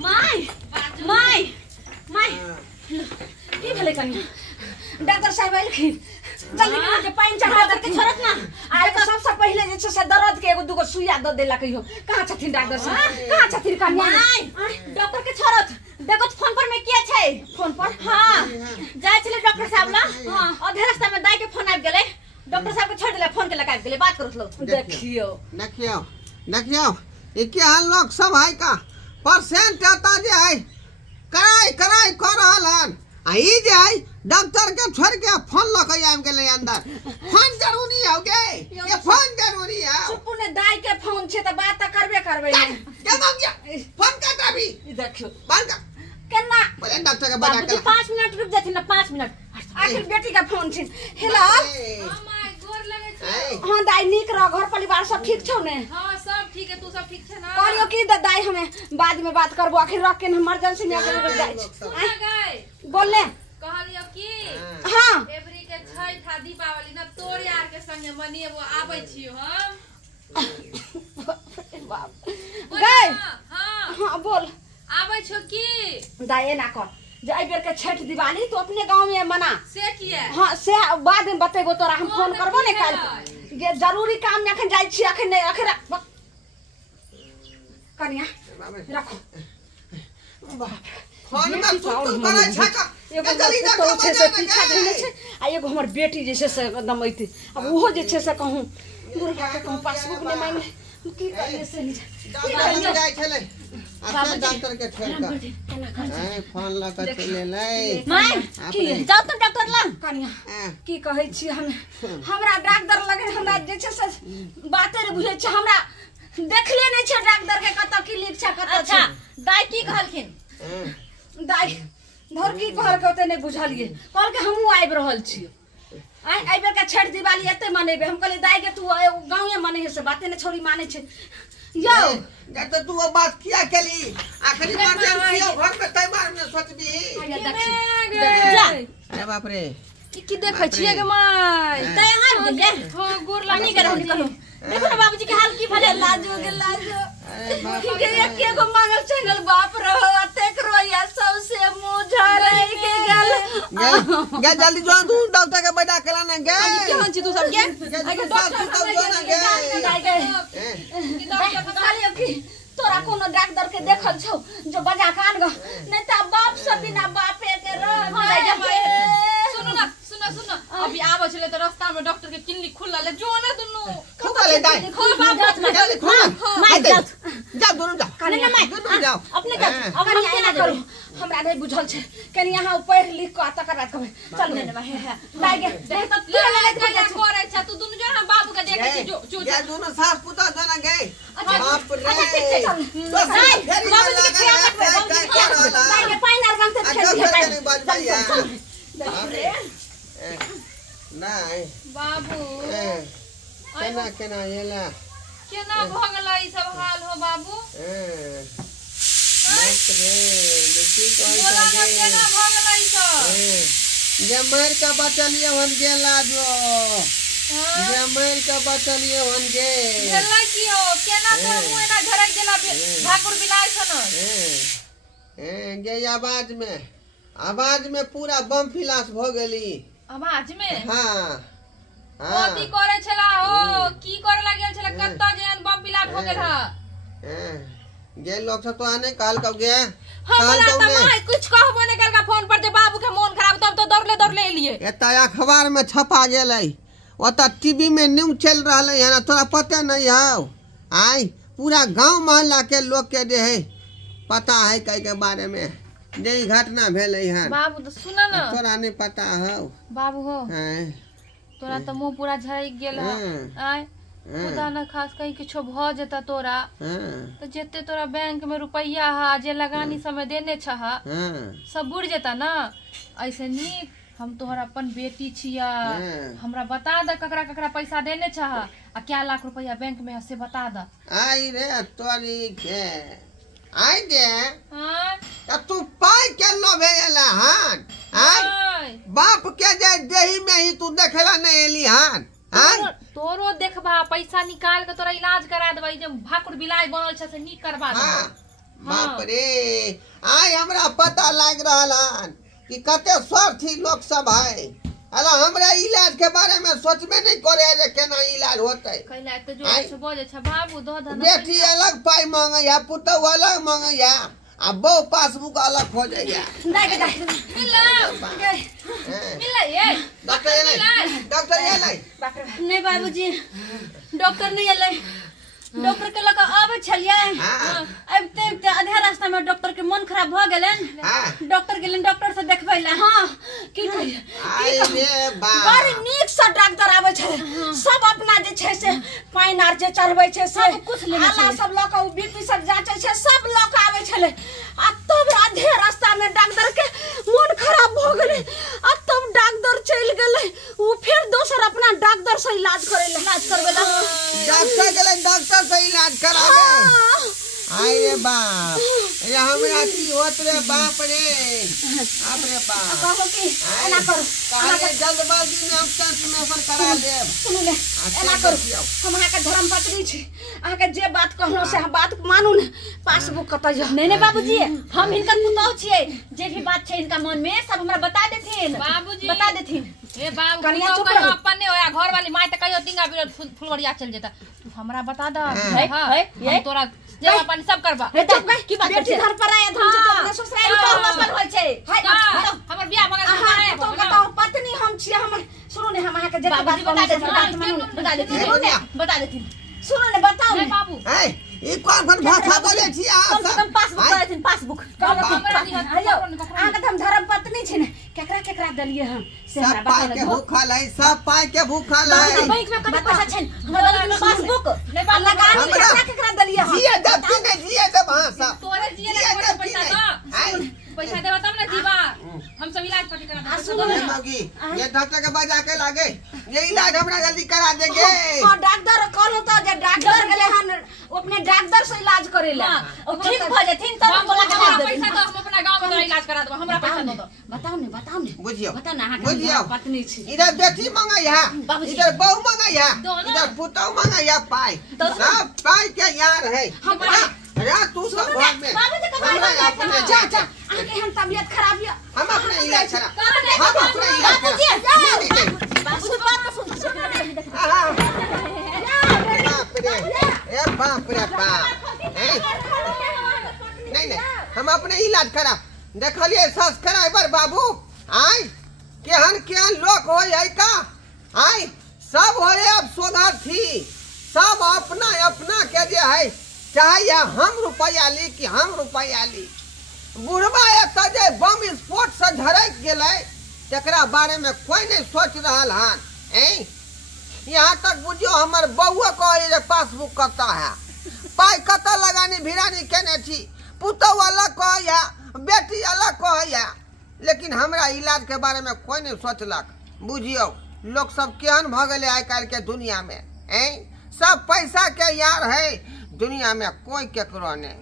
My my my की भले कन्या डॉक्टर साहब आइलखिन जल्दी के पानी चढ़ा दे के छोड़त ना आए तो सबसे पहले जे से दर्द के एगो दुगो सुइया द देला कहियो कहां छथिन डॉक्टर साहब कहां छथिन कन्या डॉक्टर के छोड़त देखो फोन पर में के छै फोन पर हां जाय छले डॉक्टर साहब ला हां आधे रास्ता में दाई के फोन आ गेले डॉक्टर साहब के छोड़ देला फोन के लगा गेले बात करत लो देखियो ये क्या हाल लोग सब है का परसेंट आता जे है कराई कर रहलन आई जे है डॉक्टर के छोड़ के फोन लके आम गेले अंदर फोन जरूरी है गे ये फोन जरूरी है चुप ने दाई के फोन छे त बात त करबे क्या मांग गया फोन का कभी देखियो बंद कर केना बोले डॉक्टर के बजा के 5 मिनट रुक जाथि ना 5 मिनट आखिर बेटी का फोन छे हेलो हां दाई निक रह घर परिवार सब ठीक छौ ने हां सब ठीक है तू सब ठीक छे ना कहलियो की दाई हमें बाद में बात करबो आखिर रख के इमरजेंसी में आके जाय बोलले कहलियो की हां एवरी के छै था दीपावली ना तोर यार के संगे मनिएबो आबै छियो हम बाप गए हां हां बोल आबै छो की दाई ना कर जे आई बेर के छठ दिवाली तो अपने गांव में मना से किए हां से बाद में बतेबो तोरा हम फोन करबो ने काल ये जरूरी काम में अखन जाय छी अखन नहीं अखन कन्या रखो फोन में तू करे छ का एगो जल्दी तो छे से पीछा देले छे आ एगो हमर बेटी जे छे से एकदम ऐते अब ओहो जे छे से कहूं मुर्गा के कहूं पासबुक ने मांगे की करले से नहीं जाय छले अच्छा डॉक्टर के छोड़ का फोन लगा चले ले माय की जाओ तो डॉक्टर ला कन्या की कहै छी हमरा डॉक्टर लगे हमरा जे छे से बाते रे बुझै छ हमरा देखले नहीं छे डॉक्टर के कत की लिख छ कत अच्छा दाई की कहलखिन दाई धर की कहल के ओते नहीं बुझलिए कहल के हमहु आइब रहल छी आई बेर का छठ दिवाली एते मनेबे हम कहले दाई के तू गांव में मने से बाते ने छोरी माने छे यो तो तू वो बात किया केली आखिरी इमरजेंसी घर में तय मार में सोचबी जा अरे बाप रे की देखै छिए गे माय तय हार गेले हो गोर लानी के रहनी कहो देखो ना बाबूजी के हाल की भले लाजो के लाजो के एक गो मांगल चंगल बाप रहो अतेक रोया सबसे मुंह झरे के गल गे जल्दी जो तू डॉक्टर के बैठा के लाना गे केहन छी तू सब गे डॉक्टर तो जो ना गे कहलियो की तोरा कोनो डॉक्टर के देखल छौ जो बजा कान ग नहीं त बाप से बिना बापे के रह सुनो अभी आबै छले त रास्ता में डॉक्टर के क्लिनिक खुलला ले जो ना दुनु खोले दाई खोल बाप जल्दी खोल माय जा दोनों जाओ काने ना माय दोनों जाओ अपने जा अब नहीं ना करो हमरा नहीं बुझल छे कनी यहां पढ़ लिख के तकर बाद कहबे चल ने माय हे दाई गे देख त ले करे छ तू दुनु जो ना बाबू के देखे जो ये दोनों सास पुता जना गए बाप रे अच्छा ठीक छे चल दाई बाबूजी के ख्याल रखबे दाई के पानी आर मांगते थे नहीं बाबू केना येला केना भ गेलै ई सब हाल हो बाबू मत रे देखी कोई बोला ना केना भ गेलै ई सब ये मर का बचलिए हन गेला जो ये मर का बचलिए हन गे गेलै की हो केना तो मुए ना घरक गेला ठाकुर बिलाय छन गे आवाज में पूरा बम फिलास भ गेली आवाज में हां की करे छला हो की करे लागल छला कत्ता जेन बम पिलाट हो गेल ह गे लोग सब तो आने काल कब गया काल तो मैं कुछ कहबो ने करका फोन पर जे बाबू के मन खराब तब तो दौड़ले लिए एता अखबार में छपा गेलै ओता टीवी में न्यूज़ चल रहलै है ना तोरा पता नहीं है आई पूरा गांव मोहल्ला के लोग के जे है पता है कई के बारे में जे घटना भेलै है बाबू तो सुना ना तोरा नहीं पता है बाबू हो हैं तोरा तो मुंह पूरा झरक गेल है आय खुदा न खास कहीं किछो भ जेता तोरा तो जेते तोरा बैंक में रुपया हा जे लगानी समय देने छह सब बुड़ जेता ना ऐसे नीक हम तोहर अपन बेटी छिया हमरा बता द ककरा ककरा पैसा देने छह आ क्या लाख रुपया बैंक में है से बता द आई रे तोरी के आई दे हां तू पाई के लोभेला हन बाप के जे देही में ही तू देखला नहीं एली हन तोरो देखबा पैसा निकाल के तोरा इलाज करा देबा जे भाकुर बिलाय बनल छ से नी करबा दे बाप रे आय हमरा पता लाग रहा कि कते स्वार्थी लोग सब है। अला हमरा इलाज के बारे में सोचबे नहीं करे जे केना इलाज होतै। कैला त जो से बोले छ बाबू दो धन बेटी अलग पाई मांगैया पुतौ अलग मांगैया आ बो पासबुक अलग हो जाइया। नहीं के मिला ये डॉक्टर ये लाई नहीं बाबूजी डॉक्टर नहीं आले डॉक्टर के लगा आवे छलिए अब ते आधा रास्ता में डॉक्टर के मन खराब भ गेलन डॉक्टर गेलन डॉक्टर से देखबैला हां की रे बा बड़ी नीक से डॉक्टर आवे छे सब अपना जे छे से पाइन आर जे चढ़बै छे सब कुछ लेने छे सब लोग के बीपी सब जांचे छे सब लोग आवे छले आ तब आधे रास्ता में डॉक्टर के मन खराब भ गेले आ तब डॉक्टर चल गेले वो फिर दोसर अपना डॉक्टर से इलाज करवेला डॉक्टर गेले डॉक्टर से इलाज करावे। आय रे बाप ये हमरा की होत रे बाप रे बाप कहो कि एना करो काहे जल्दबाजी में हम ट्रांसफर करा देब। सुन ले एना करो हम अहाँ के धर्म पत्नी छी अहाँ के जे बात कहलो से बात मानू ने पासबुक कत जा नहीं बाबूजी हम इनकर पुतौ छियै जे भी बात छै इनका मन में सब हमरा बता देथिन बाबूजी बता देथिन। ए बाबू कनिया चुप कहियो रहो अपन ने होया घर वाली माई त कहियो टिंगा बिरल फुलवरिया चल जेता तू हमरा बता द है, हम तोरा जे अपन सब करबा की बात बेटी घर पर आए धन से अपने ससुराल पर अपन होय छै हमर बियाह भगल तो बताओ पत्नी हम छी हमर सुनो ने हम अहाँ के जे बात बता बता देथिन सुनो ने बताओ ने बाबू ए ई कौन भाषा बोले छी कम से कम पासबुक दे देथिन पासबुक हेलो अहाँ के हम धर्म पत्नी छी ने केकरा दलिए हम से हमरा सब पाई के भूखल है सब पाई के भूखल है। बैंक में कते पैसा छै हमरा दे पासबुक लगानी केकरा दलिए हम जिए जब की नहीं जिए जब हां सब तोरे जिए ले पैसा दो पैसा देबा तब ना जीवा हम सब इलाज पट्टी करा दे। सुनो मगी ये डॉक्टर के बजा के लागे ये इलाज हमरा जल्दी करा देंगे। हां डॉक्टर कॉल होता जे डॉक्टर गेले हन अपने डॉक्टर से इलाज करेला ठीक भ जेथिन तब हम बोला हमरा पैसा दो हम अपना गांव में इलाज करा देबो हमरा पैसा दो बताओ ने बुझियो बताओ ना बुझियो अहाँ पत्नी छी इधर बेटी मंगाया इधर बहू मंगाया इधर पुतौ मंगाया पाई सब पाई के यार है रा तू सब भाग में अपने जा अहाँ के हम तबीयत खराब है हम अपने इलाज करा हम अपने इलाज करा बाबूजी बात सुन बाप रे ए बाप रे बाप नहीं हम अपने इलाज करा देखलिए सब्सक्राइबर बाबू आय केहन लोग हो का आय सब होए अब सोधार थी सब अपना के जे है चाहे या हम रुपया ली कि हम रुपया ली बुढ़वा एत जे बम स्फोट से झरक गेलै तेकरा बारे में कोई नहीं सोच रहल हन। यहाँ तक बुझियो हमर बउआ कहे जे पासबुक कता है पाई कता लगानी भिरानी केने छी पुतौ अलग कहैया बेटी अलग कहैया लेकिन हमरा इलाज के बारे में कोई नहीं सोचलक। बुझियो लोग सब केहन भ गेले आइ काल्हि के दुनिया में सब पैसा के यार है दुनिया में कोई केकरो नहीं।